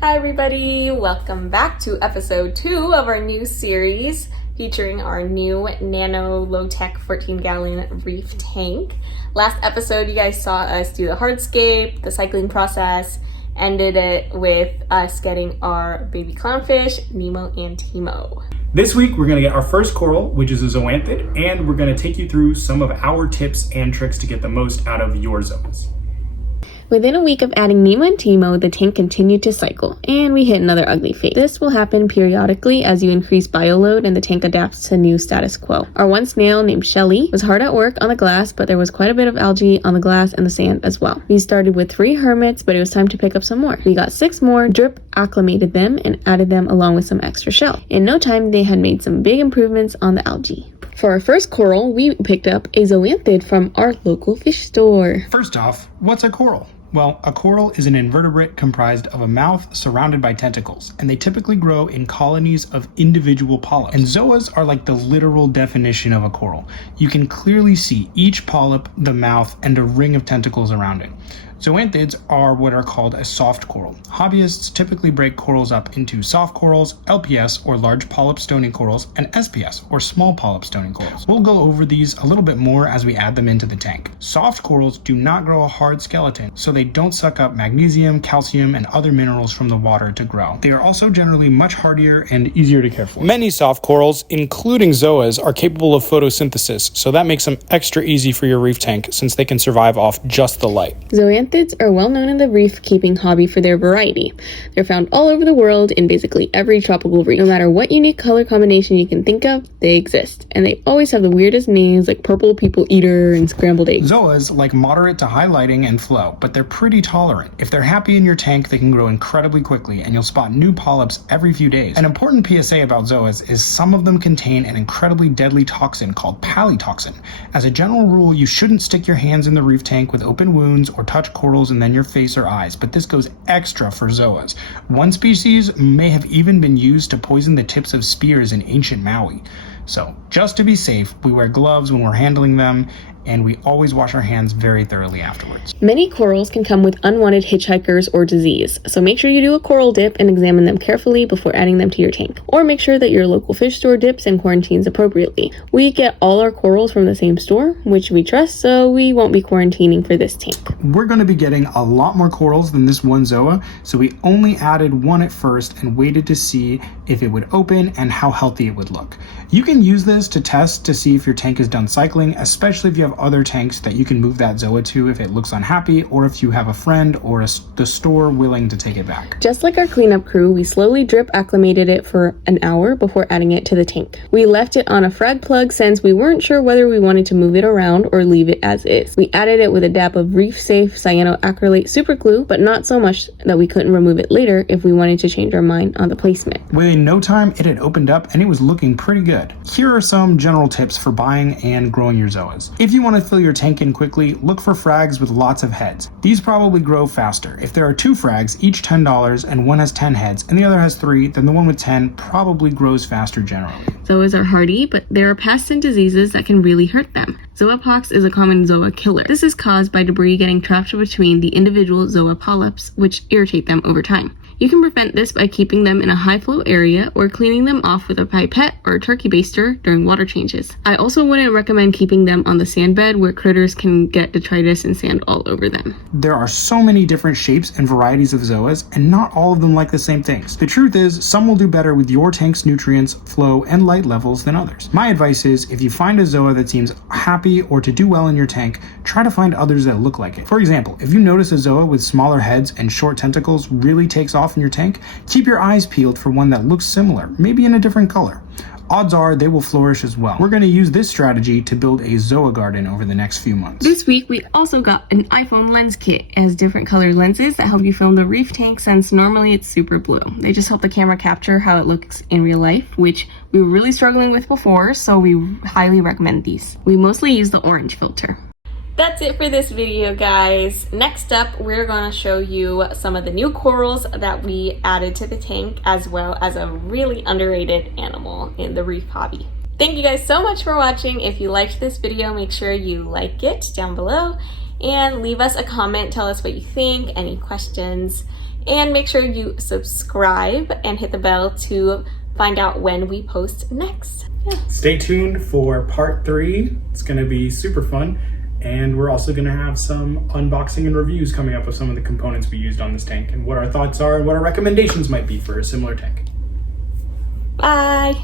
Hi everybody, welcome back to episode 2 of our new series featuring our new nano low-tech 14-gallon reef tank. Last episode you guys saw us do the hardscape, the cycling process, ended it with us getting our baby clownfish, Nemo and Timo. This week we're going to get our first coral, which is a zoanthid, and we're going to take you through some of our tips and tricks to get the most out of your zoas. Within a week of adding Nemo and Timo, the tank continued to cycle, and we hit another ugly phase. This will happen periodically as you increase bioload and the tank adapts to new status quo. Our one snail named Shelly was hard at work on the glass, but there was quite a bit of algae on the glass and the sand as well. We started with 3 hermits, but it was time to pick up some more. We got 6 more, drip acclimated them, and added them along with some extra shell. In no time, they had made some big improvements on the algae. For our first coral, we picked up a zoanthid from our local fish store. First off, what's a coral? Well, a coral is an invertebrate comprised of a mouth surrounded by tentacles, and they typically grow in colonies of individual polyps. And zoas are like the literal definition of a coral. You can clearly see each polyp, the mouth, and a ring of tentacles around it. Zoanthids are what are called a soft coral. Hobbyists typically break corals up into soft corals, LPS or large polyp stony corals, and SPS or small polyp stony corals. We'll go over these a little bit more as we add them into the tank. Soft corals do not grow a hard skeleton, so they don't suck up magnesium, calcium, and other minerals from the water to grow. They are also generally much hardier and easier to care for. Many soft corals, including zoas, are capable of photosynthesis, so that makes them extra easy for your reef tank since they can survive off just the light. Zoanthids are well known in the reef keeping hobby for their variety. They're found all over the world in basically every tropical reef. No matter what unique color combination you can think of, they exist. And they always have the weirdest names like purple people eater and scrambled eggs. Zoas like moderate to high lighting and flow, but they're pretty tolerant. If they're happy in your tank, they can grow incredibly quickly and you'll spot new polyps every few days. An important PSA about zoas is some of them contain an incredibly deadly toxin called palytoxin. As a general rule, you shouldn't stick your hands in the reef tank with open wounds or touch corals and then your face or eyes, but this goes extra for zoas. One species may have even been used to poison the tips of spears in ancient Maui. So, just to be safe, we wear gloves when we're handling them, and we always wash our hands very thoroughly afterwards. Many corals can come with unwanted hitchhikers or disease, so make sure you do a coral dip and examine them carefully before adding them to your tank. Or make sure that your local fish store dips and quarantines appropriately. We get all our corals from the same store, which we trust, so we won't be quarantining for this tank. We're going to be getting a lot more corals than this one zoa, so we only added one at first and waited to see if it would open and how healthy it would look. You can use this to test to see if your tank is done cycling, especially if you have other tanks that you can move that zoa to if it looks unhappy, or if you have a friend or the store willing to take it back. Just like our cleanup crew, we slowly drip acclimated it for an hour before adding it to the tank. We left it on a frag plug since we weren't sure whether we wanted to move it around or leave it as is. We added it with a dab of reef-safe cyanoacrylate super glue, but not so much that we couldn't remove it later if we wanted to change our mind on the placement. Within no time, it had opened up and it was looking pretty good. Here are some general tips for buying and growing your zoas. If you want to fill your tank in quickly, look for frags with lots of heads. These probably grow faster. If there are 2 frags, each $10, and one has 10 heads, and the other has 3, then the one with 10 probably grows faster generally. Zoas are hardy, but there are pests and diseases that can really hurt them. Zoapox is a common zoa killer. This is caused by debris getting trapped between the individual zoa polyps, which irritate them over time. You can prevent this by keeping them in a high flow area or cleaning them off with a pipette or a turkey baster during water changes. I also wouldn't recommend keeping them on the sand bed where critters can get detritus and sand all over them. There are so many different shapes and varieties of zoas, and not all of them like the same things. The truth is, some will do better with your tank's nutrients, flow, and light levels than others. My advice is, if you find a zoa that seems happy or to do well in your tank, try to find others that look like it. For example, if you notice a zoa with smaller heads and short tentacles really takes off in your tank, keep your eyes peeled for one that looks similar, maybe in a different color. Odds are they will flourish as well. We're going to use this strategy to build a zoa garden over the next few months. This week we also got an iPhone lens kit. It has different colored lenses that help you film the reef tank since normally it's super blue. They just help the camera capture how it looks in real life, which we were really struggling with before, so we highly recommend these. We mostly use the orange filter. That's it for this video, guys. Next up, we're going to show you some of the new corals that we added to the tank, as well as a really underrated animal in the reef hobby. Thank you guys so much for watching. If you liked this video, make sure you like it down below and leave us a comment. Tell us what you think, any questions, And make sure you subscribe and hit the bell to find out when we post next. Yeah. Stay tuned for part 3. It's going to be super fun. And we're also going to have some unboxing and reviews coming up of some of the components we used on this tank and what our thoughts are and what our recommendations might be for a similar tank. Bye.